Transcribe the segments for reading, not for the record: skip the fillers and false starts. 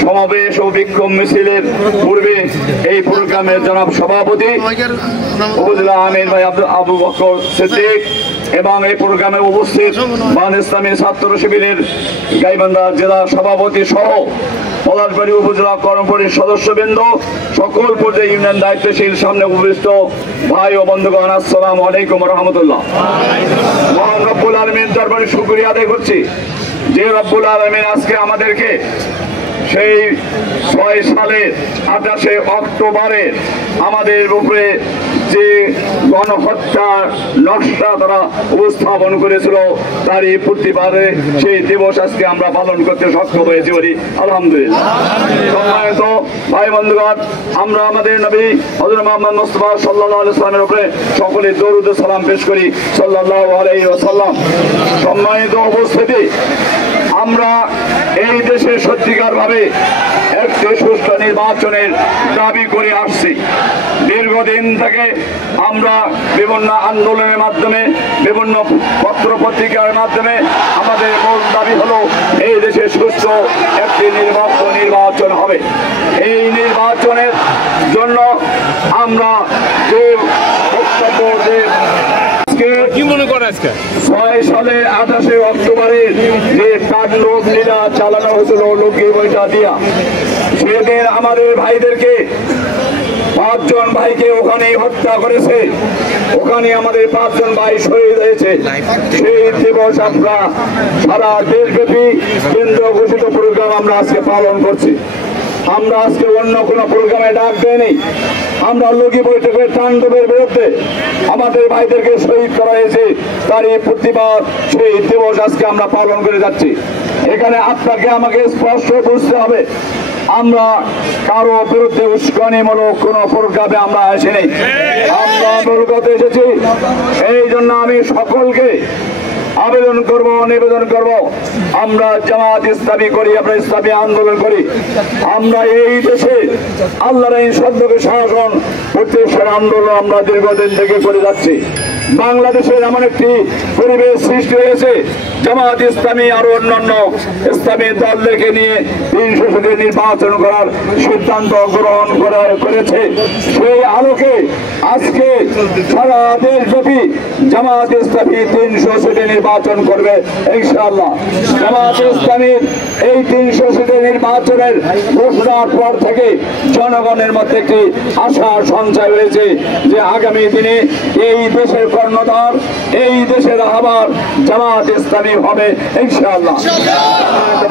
সমাবেশ ও বিক্ষোভ মিছিলের পূর্বে এই প্রোগ্রামের জনাব সভাপতি উপজেলা আমির ভাই আবু বকর সিদ্দিক এবং এই প্রোগ্রামে উপস্থিত বাংলাদেশ ইসলামী ছাত্র শিবিরের গাইবান্ধা জেলা সভাপতি সহ পলাশবাড়ী উপজেলা কর্মপরিষদ সদস্যবৃন্দ, সকল পর্যায়ে ইউনিয়ন দায়িত্বশীল, সামনে উপবিষ্ট ভাই ও বন্ধুগণ, আসসালামু আলাইকুম ওয়া রাহমাতুল্লাহ। মহান রব্বুল আলামিনের দরবারে শুকরিয়া আদায় করছি যে রব্বুল আলামিন আজকে আমাদেরকে সেই 6 সালের 28 অক্টোবরে আমাদের উপরে যে গণহত্যা নকশা তারা উপস্থাপন করেছিল তারই প্রতিবাদে সেই দিবস আজকে আমরা পালন করতে সক্ষম হয়েছি বলি আলহামদুলিল্লাহ। সম্মানিত ভাই বন্ধুগণ, আমরা আমাদের নবী হযরত মুহাম্মদ মুস্তাফা সাল্লাল্লাহু আলাইহি ওয়াসাল্লামের উপরে সকলে দরুদ ও সালাম পেশ করি সাল্লাল্লাহু আলাইহি ওয়াসাল্লাম। সম্মানিত উপস্থিতি, আমরা এই দেশে সত্যিকার ভাবে একটি সুষ্ঠু নির্বাচনের দাবি করে আসছি। দীর্ঘদিন থেকে আমরা বিভিন্ন আন্দোলনের মাধ্যমে, বিভিন্ন পত্র পত্রিকার মাধ্যমে আমাদের মূল দাবি হলো এই দেশে সুষ্ঠু একটি নির্বাচন হবে। এই নির্বাচনের জন্য আমরা যে বক্তব্য কি মনে করে আজকে 6 সালের 28 অক্টোবরে যে তাণ্ডব লীলা চালানো হয়েছিল লোকে বইটা দিয়া, সেদিন আমাদের ভাইদেরকে 5 জন ভাইকে ওখানে হত্যা করেছে, ওখানে আমাদের 5 জন ভাই শহীদ হয়েছে। সেই দিবস আমরা সারা দেশব্যাপী কেন্দ্র ঘোষিত প্রোগ্রাম আমরা আজকে পালন করছি। আমরা আজকে অন্য কোনো প্রোগ্রামে ডাক দেয়নি। আমরা লগি বৈঠকের তাণ্ডবের বিরুদ্ধে আমাদের ভাইদেরকে শহীদ করা হয়েছে, তারই প্রতিবাদ সেই দিবস আজকে আমরা পালন করে যাচ্ছি। এখানে আপনাকে আমাকে স্পষ্ট বুঝতে হবে, আমরা কারো বিরুদ্ধে উস্কানিমূলক কোন প্রোগ্রামে আমরা আসিনি, আমরা মূলত এসেছি। এই জন্য আমি সকলকে আবেদন করব, নিবেদন করব, আমরা জামাত ইসলামী করি, আমরা ইসলামী আন্দোলন করি, আমরা এই দেশে আল্লাহর আইন সত্যকে শাসন প্রতিষ্ঠার আন্দোলন আমরা দীর্ঘদিন থেকে করে যাচ্ছি। বাংলাদেশের এমন একটি পরিবেশ সৃষ্টি হয়েছে, জামাত ইসলামী আর অন্যান্য ইসলামী দলকে নিয়ে 300 সিটে নির্বাচন করার সিদ্ধান্ত গ্রহণ করেছে। সেই আলোকে আজকে সারা দেশব্যাপী জামাত ইসলামী 300 সিটে নির্বাচন করবে ইনশাআল্লাহ। জামাত ইসলামীর এই 300 সিটে নির্বাচনের ঘোষণার পর থেকে জনগণের মধ্যে একটি আশা সঞ্চয় হয়েছে যে আগামী দিনে এই দেশের কর্ণধার, এই দেশের রাহবার জামাত ইসলামী হবে ইনশাআল্লাহ।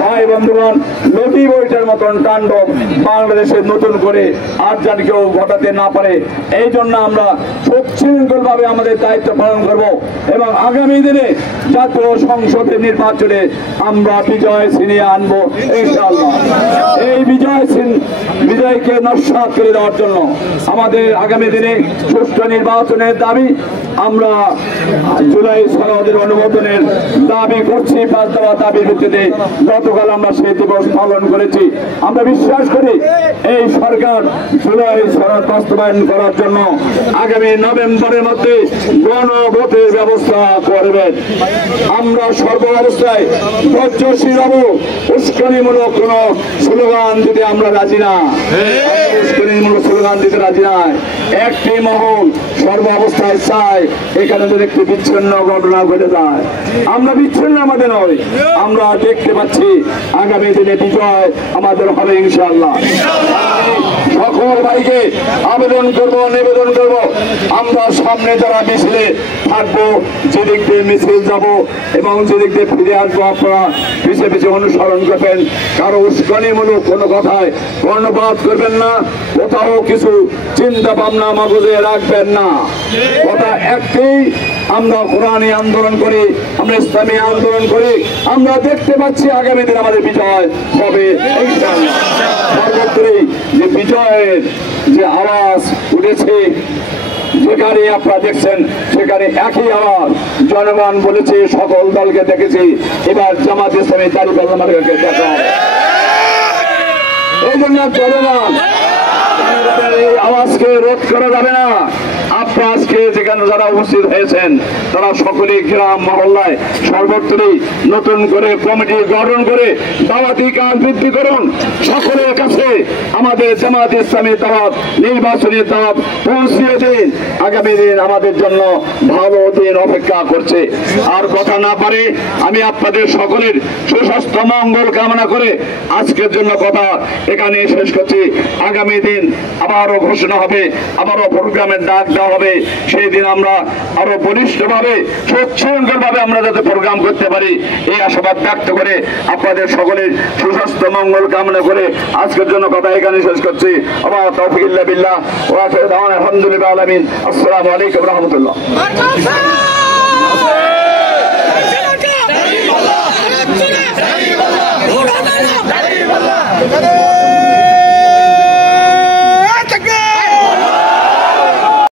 ভাই বন্ধুগণ, নদী বইটার মতন তাণ্ডব বাংলাদেশে নতুন করে আর যেন কেউ ঘটাতে না পারে, এই জন্য আমরা সুশৃঙ্খল ভাবে আমাদের দায়িত্ব পালন করব এবং আগামী দিনে জাতীয় সংসদের নির্বাচনে আমরা বিজয় ছিনিয়ে আনবো ইনশাআল্লাহ। এই বিজয়কে নস্যাৎ করে দেওয়ার জন্য আমাদের আগামী দিনে সুষ্ঠু নির্বাচনের দাবি আমরা জুলাই সনদের অনুমোদনের দাবি করছি। 5 দফা দাবির ভিত্তিতে গতকাল আমরা সেই দিবস পালন করেছি। আমরা বিশ্বাস করি এই সরকার জুলাই সনদ বাস্তবায়ন করার জন্য আগামী নভেম্বরের মধ্যে গণভোটের ব্যবস্থা করবেন। আমরা সর্বাবস্থায় ধৈর্যশীল হব। উস্কানিমূলক কোন স্লোগান দিতে আমরা রাজি না, উস্কানিমূলক স্লোগান দিতে রাজি নাই। একটি মহল সর্বাবস্থায় চায় এখানে যদি একটি বিচ্ছিন্ন ঘটনা ঘটে যায়, আমরা বিচ্ছিন্ন আমাদের নয়, আমরা দেখতে পাচ্ছি আগামী দিনে বিজয় আমাদের হবে ইনশাআল্লাহ। সকল ভাইকে আবেদন করব, নিবেদন করব, আমরা সামনে যারা মিছিলে থাকবো, যেদিক দিয়ে মিছিল যাব এবং যেদিক দিয়ে ফিরে আসবো, আপনারা পিছিয়ে পিছিয়ে অনুসরণ করবেন। কারো উস্কানিমূলক কোনো কথায় কর্ণপাত করবেন না, কোথাও কিছু চিন্তা ভাবনা মগজে রাখবেন না। কথা একটি, আমরা কোরআনী আন্দোলন করি, আমরা ইসলামী আন্দোলন করি, আমরা দেখতে পাচ্ছি আগামী দিন আমাদের বিজয় হবে ইনশাআল্লাহ। সর্বত্রই যে বিজয়ের যে আওয়াজ উঠেছে, যেখানে আপনারা দেখছেন সেখানে একই আওয়াজ জনগণ বলেছে, সকল দলকে দেখেছি, এবার জামাত ইসলামী দাঁড়িপাল্লা মার্কাকে দেখা হবে। এই জন্য জনগণ এই আওয়াজকে রোধ করা যাবে না। আপনারা আজকে যেখানে যারা উপস্থিত হয়েছেন তারা সকলে গ্রাম মহল্লায় সর্বত্রই নতুন করে কমিটি গঠন করে দাওয়াতি কাজ বৃদ্ধি করুন। সকলের কাছে আমাদের জামাত ইসলামী দাওয়াত, নির্বাচনী দাওয়াত পৌঁছিয়ে দিন। আগামী দিন আমাদের জন্য ভালো দিন অপেক্ষা করছে। আর কথা না পারে আমি আপনাদের সকলের সুস্বাস্থ্য মঙ্গল কামনা করে আজকের জন্য কথা এখানে শেষ করছি। আগামী দিন আবারও ঘোষণা হবে, আবারও প্রোগ্রামের ডাক দেওয়া হবে। সেই দিন আমরা আরো বলিষ্ঠভাবে সুশৃঙ্খলভাবে আমরা যাতে প্রোগ্রাম করতে পারি এই আশাবাদ ব্যক্ত করে আপনাদের সকলের সুস্বাস্থ্য মঙ্গল কামনা করে আজকের জন্য কথা এখানে শেষ করছি। আমার তৌফিক ইল্লা বিল্লাহ ওয়া আলহামদুলিল্লাহ আলামিন। আসসালামু আলাইকুম ওয়া রাহমাতুল্লাহ।